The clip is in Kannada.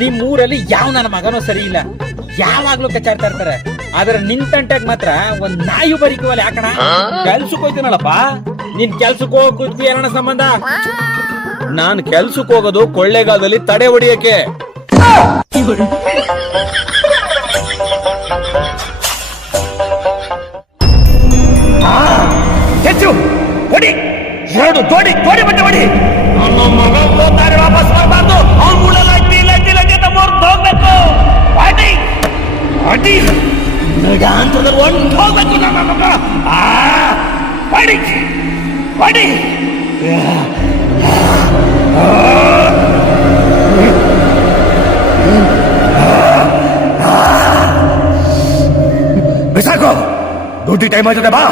ನಿಮ್ಮೂರಲ್ಲಿ ಯಾವ ನನ್ನ ಮಗನೂ ಸರಿ ಇಲ್ಲ, ಯಾವಾಗ್ಲೂ ಕಚ್ಚಾಡ್ತಾ ಇರ್ತಾರೆ. ಆದ್ರೆ ನಿಂತಂಟಾಗ ಮಾತ್ರ ಒಂದ್ ನಾಯಿ ಬರಿಕವಲ್ಲ ಯಾಕಣ? ಕೆಲ್ಸಕ್ಕೆ ಹೋಗ್ತೀನಲ್ಲಪ್ಪ. ನೀನ್ ಕೆಲ್ಸಕ್ಕೆ ಹೋಗಿ ಏನಣ್ಣ ಸಂಬಂಧ? ನಾನ್ ಕೆಲ್ಸಕ್ಕೆ ಹೋಗೋದು ಕೊಳ್ಳೇಗಾಲದಲ್ಲಿ ತಡೆ ಹೊಡಿಯಕ್ಕೆ. ಹೆಚ್ಚು ಹೊಡಿ, ಎರಡು ದೋಡಿ ದೋಡಿ ಬಟ್ಟೆ ಹೊಡಿ. ನಮ್ಮ ಮಗ ಹೋಗ್ತಾರೆ, ವಾಪಸ್ ಬರಬಾರ್ದು. ಅವ್ನು ಮೂಡಲ್ಲ ಅಂತ ಹೋಗ್ಬೇಕು. ಹೊಡಿ ಹೊಡಿ, ಅಂತಂದ್ರೆ ಒಂದು ಹೋಗ್ಬೇಕು ನಮ್ಮ ಮಗ. ಹೊಡಿ ಹೊಡಿ. ಬಿಸಾಕು, ಡ್ಯೂಟಿ ಟೈಮ್ ಆಯ್ತದೆ, ಬಾ.